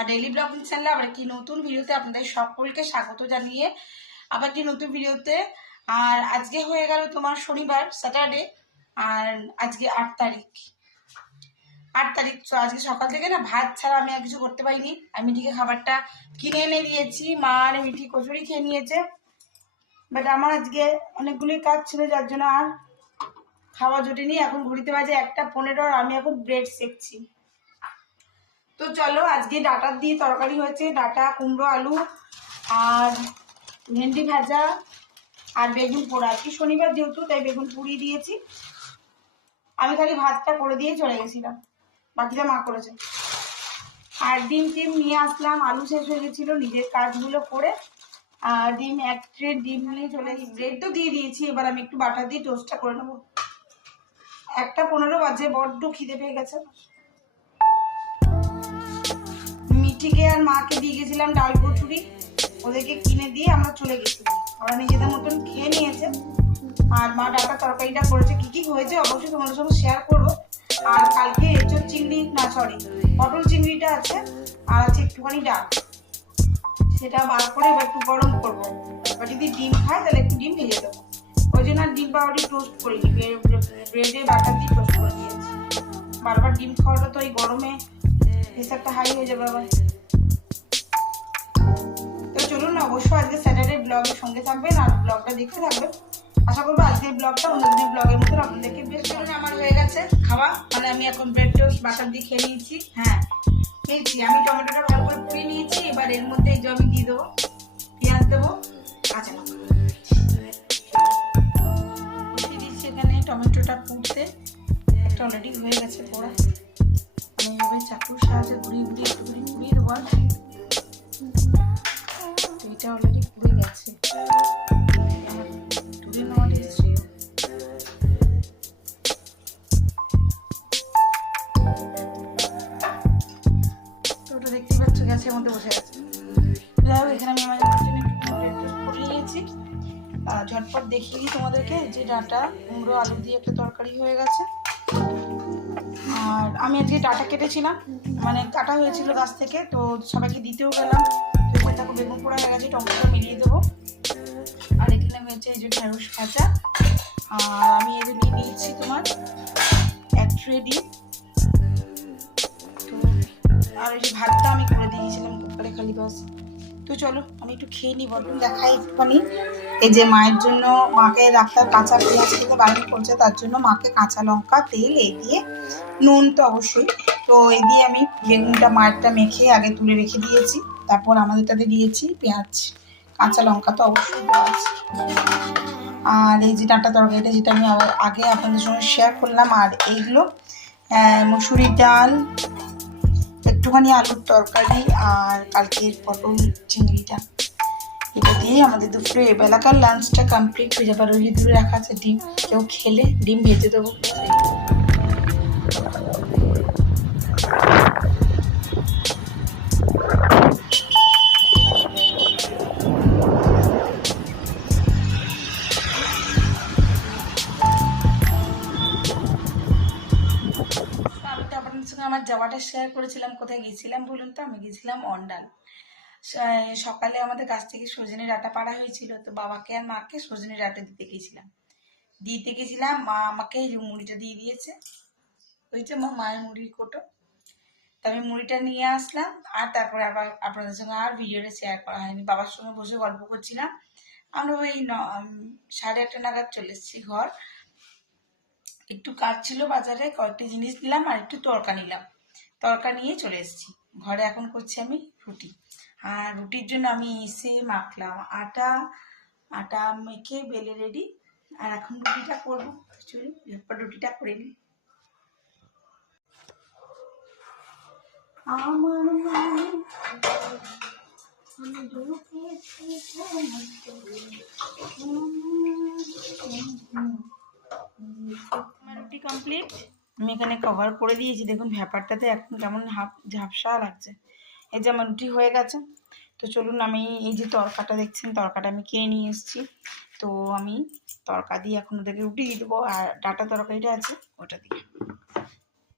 আমার daily blogging চ্যানেলে আবার একটি নতুন ভিডিওতে আপনাদের সকলকে স্বাগত জানিয়ে আবার একটি নতুন ভিডিওতে। আর আজকে হয়ে গেল তোমার শনিবার স্যাটারডে, আর আজকে 8 তারিখ। তো আজকে সকাল থেকে না ভাত ছাড়া আমি আর কিছু করতে পারিনি। আর মিঠিকে খাবারটা কিনে এনে দিয়েছি, মা আর মিঠি কচুরি খেয়ে নিয়েছে। বাট আমার আজকে অনেকগুলি কাজ ছিল, যার জন্য আর খাওয়া জোটেনি। এখন ঘুরিতে বাজে 1:15 আর আমি এখন ব্রেড সেকছি। তো চলো, আজকে ডাটা দিয়ে তরকারি হয়েছে, ডাটা, কুমড়ো, আলু আর ভেন্ডি ভাজা আর বেগুন পোড়া। আজকে শনিবার যেহেতু তাই বেগুন পুড়িয়ে দিয়েছি। আমি খালি ভাতটা করে দিয়ে চলে গেছিলাম, বাকিটা মা করেছে। আর ডিম নিয়ে আসলাম, আলু শেষ হয়ে গেছিল, নিজের কাজগুলো করে আর ডিম 1 ট্রে ডিম নিয়ে চলে গেছি। ব্রেড তো দিয়ে দিয়েছি, এবার আমি একটু বাটার দিয়ে টোস্টটা করে নেবো। 1:15 বাজে, বড্ড খিদে পেয়ে গেছে। মিঠিকে আর মাকে দিয়ে গেছিলাম ডাল কচুরি, ওদেরকে কিনে দিয়ে আমরা চলে গেছিলাম। ওরা নিজেদের মতন খেয়ে নিয়েছে। আর মা ডাটা তরকারিটা করেছে, কি কি হয়েছে অবশ্যই তোমাদের সঙ্গে শেয়ার করবো। আর কালকে এঁচোড় চিংড়ি, না সরি পটল চিংড়িটা আছে, আর আছে একটুখানি ডাল, সেটা বার করে এবার একটু গরম করবো। এবার যদি ডিম খায় তাহলে একটু ডিম ভেজে দেবো। ওই জন্য আর ডিম পাউডার টোস্ট করিনি, ব্রেডে বাটার দিয়ে টোস্ট করে দিয়েছি। বারবার ডিম খাওয়াটা তো এই গরমে প্রেসারটা হাই হয়ে যাবে আবার। তো চলুন না, অবশ্যই আজকে স্যাটারডে ব্লগের সঙ্গে থাকবেন আর ব্লগটা দেখতে থাকবেন। আশা করবো আজকের ব্লগটা অন্যদিনের ব্লগের মতো আপনাদেরকে বেশ ভালো। আমার হয়ে গেছে খাওয়া, মানে আমি এখন ব্রেড টোস্ট বাটার দিয়ে খেয়ে নিয়েছি। হ্যাঁ খেয়েছি, আমি টমেটোটা ভালো করে পুড়িয়ে নিয়েছি। এবার এর মধ্যে এই যে আমি দিয়ে দেবো পেঁয়াজ, দেবো কাঁচা লঙ্কা, বসিয়ে দিচ্ছি এখানে টমেটোটা পুড়তে। একটা অলরেডি হয়ে গেছে পোড়া, আমি এইভাবে চাকুর সাহায্যে ঘুরিয়ে দেবো। আর এটা অলরেডি পুড়ে গেছে, তুলে নেওয়াটাই শ্রেয়। তো ওটা দেখতেই পাচ্ছ গ্যাসের মধ্যে বসে গেছে। যাই হোক, এখানে আমি আমার জন্য একটু করে নিয়েছি। ঝটপট দেখিয়ে দিই তোমাদেরকে যে ডাটা, কুমড়ো, আলু দিয়ে একটা তরকারি হয়ে গেছে। আর আমি আজকে ডাটা কেটেছিলাম, মানে কাটা হয়েছিল গাছ থেকে, তো সবাইকে দিতেও গেলাম। দেখো বেগুন পোড়া হয়ে গেছে, টমেটো মিলিয়ে দেবো। আর এখানে হয়েছে এই যে ঢেঁড়স ভাজা। আর আমি এই যে নিয়ে নিয়েছি তোমার 1 ট্রে ডিম। তো আর এই যে ভাতটা আমি করে দিয়েছিলাম কুকারে খালি, বাস। তো চলো আমি একটু খেয়ে নিই, বলুন দেখাই একটুখানি। এই যে মায়ের জন্য, মাকে ডাক্তার কাঁচা পেঁয়াজ খেতে বারণ করছে, তার জন্য মাকে কাঁচা লঙ্কা, তেল এই দিয়ে, নুন তো অবশ্যই, তো এই দিয়ে আমি বেগুনটা মায়েরটা মেখে আগে তুলে রেখে দিয়েছি। তারপর আমাদেরটাতে দিয়েছি পেঁয়াজ, কাঁচা লঙ্কা তো অবশ্যই দেওয়া আছে। আর এই যে ডাঁটা তরকারিটা, যেটা আমি আগে আপনাদের সঙ্গে শেয়ার করলাম। আর এইগুলো মুসুরির ডাল, একটুখানি আলুর তরকারি আর কালকের পটল চিংড়িটা, এটা দিয়েই আমাদের দুপুরে বেলাকার লাঞ্চটা কমপ্লিট হয়ে যাবে। আর ওই দূরে রাখা আছে ডিম, কেউ খেলে ডিম ভেজে দেবো। আমার যাওয়াটা শেয়ার করেছিলাম, কোথায় গেছিলাম বলুন তো? আমি গেছিলাম অন্ডান। সকালে আমাদের কাছ থেকে সজনে ডাঁটা পাড়া হয়েছিল, তো বাবাকে আর মাকে সজনে ডাঁটা দিতে গেছিলাম। মা আমাকে এই মুড়িটা দিয়ে দিয়েছে, ওই যে মায়ের মুড়ির কোটো। তো আমি মুড়িটা নিয়ে আসলাম, আর তারপরে আবার আপনাদের সঙ্গে আর ভিডিওটা শেয়ার করা হয়নি। বাবার সঙ্গে বসে গল্প করছিলাম। আমরা ওই 8:30 নাগাদ চলে এসেছি ঘর। একটু কাজ ছিল বাজারে, কয়েকটি জিনিস নিলাম আর একটু তরকা নিলাম, তরকা নিয়ে চলে এসেছি ঘরে। এখন করছি আমি রুটি, আর রুটির জন্য আমি এসে মাখলাম আটা মেখে বেলে রেডি। আর এখন রুটিটা করবো, চলুন ঝটপট রুটিটা করে নিই। রুটি কমপ্লিট, আমি এখানে কভার করে দিয়েছি। দেখুন ব্যাপারটাতে এখন কেমন ঝাপসা লাগছে। এই যে আমার রুটি হয়ে গেছে। তো চলুন, আমি এই যে তরকাটা দেখছেন, তরকাটা আমি কিনে নিয়ে এসেছি। তো আমি তরকা দিয়ে এখন ওদেরকে রুটি দিয়ে দেবো, আর ডাটা তরকারিটা আছে ওটা দিয়ে।